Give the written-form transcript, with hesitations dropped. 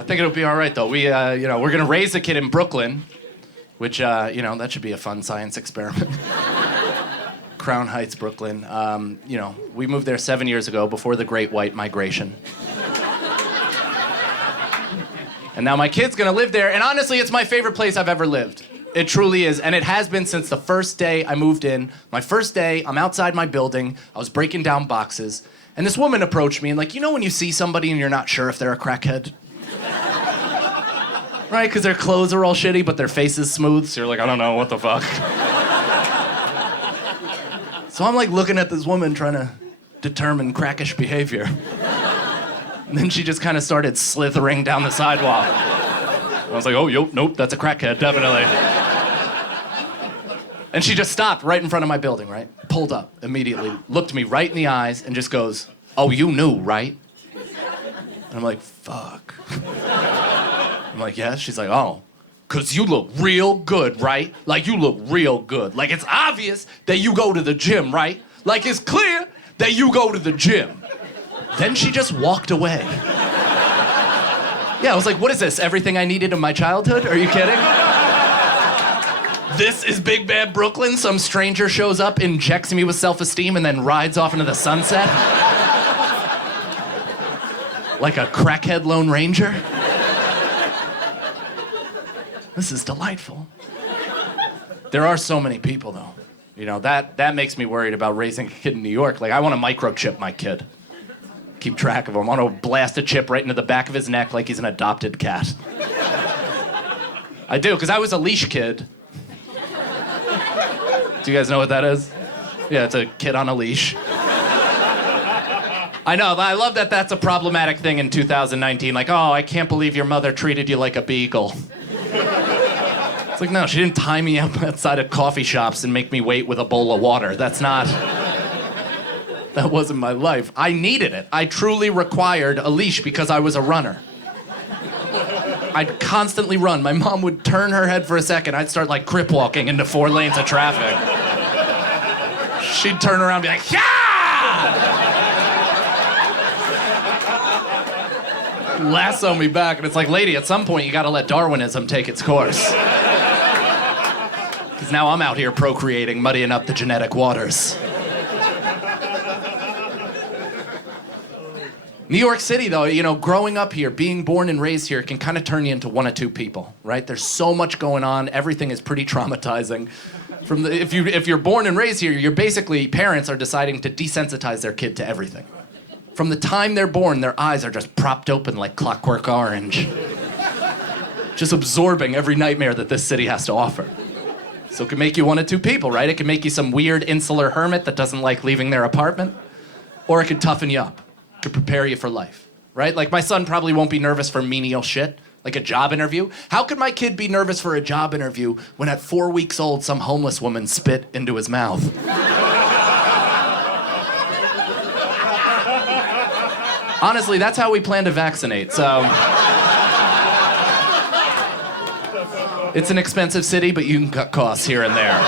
I think it'll be all right, though. We're gonna raise a kid in Brooklyn, which, that should be a fun science experiment. Crown Heights, Brooklyn. We moved there 7 years ago, before the Great White Migration. And now my kid's gonna live there, and honestly, it's my favorite place I've ever lived. It truly is, and it has been since the first day I moved in. My first day, I'm outside my building, I was breaking down boxes, and this woman approached me and when you see somebody and you're not sure if they're a crackhead? Right, because their clothes are all shitty, but their face is smooth, so you're like, I don't know, what the fuck? So I'm looking at this woman trying to determine crackish behavior. And then she just kind of started slithering down the sidewalk. I was like, oh, nope, that's a crackhead, definitely. And she just stopped right in front of my building, right? Pulled up immediately, looked me right in the eyes, and just goes, oh, you knew, right? And I'm like, fuck. I'm like, yes? She's like, oh, because you look real good, right? You look real good. It's obvious that you go to the gym, right? It's clear that you go to the gym. Then she just walked away. Yeah, I was like, what is this? Everything I needed in my childhood? Are you kidding? This is Big Bad Brooklyn? Some stranger shows up, injects me with self-esteem, and then rides off into the sunset? Like a crackhead Lone Ranger? This is delightful. There are so many people, though. That makes me worried about raising a kid in New York. I want to microchip my kid. Keep track of him. I want to blast a chip right into the back of his neck like he's an adopted cat. I do, because I was a leash kid. Do you guys know what that is? Yeah, it's a kid on a leash. I know, I love that that's a problematic thing in 2019. Oh, I can't believe your mother treated you like a beagle. It's no, she didn't tie me up outside of coffee shops and make me wait with a bowl of water. That wasn't my life. I needed it. I truly required a leash because I was a runner. I'd constantly run. My mom would turn her head for a second. I'd start crip walking into 4 lanes of traffic. She'd turn around and be like, yeah! Lasso me back, and it's lady, at some point you gotta let Darwinism take its course. Because now I'm out here procreating, muddying up the genetic waters. New York City, though, growing up here, being born and raised here can kind of turn you into one of two people, right? There's so much going on. Everything is pretty traumatizing. If you're born and raised here, parents are deciding to desensitize their kid to everything. From the time they're born, their eyes are just propped open like Clockwork Orange. Just absorbing every nightmare that this city has to offer. So it can make you one of two people, right? It can make you some weird insular hermit that doesn't like leaving their apartment. Or it could toughen you up. To prepare you for life, right? My son probably won't be nervous for menial shit, like a job interview. How could my kid be nervous for a job interview when at 4 weeks old, some homeless woman spit into his mouth? Honestly, that's how we plan to vaccinate, so... It's an expensive city, but you can cut costs here and there.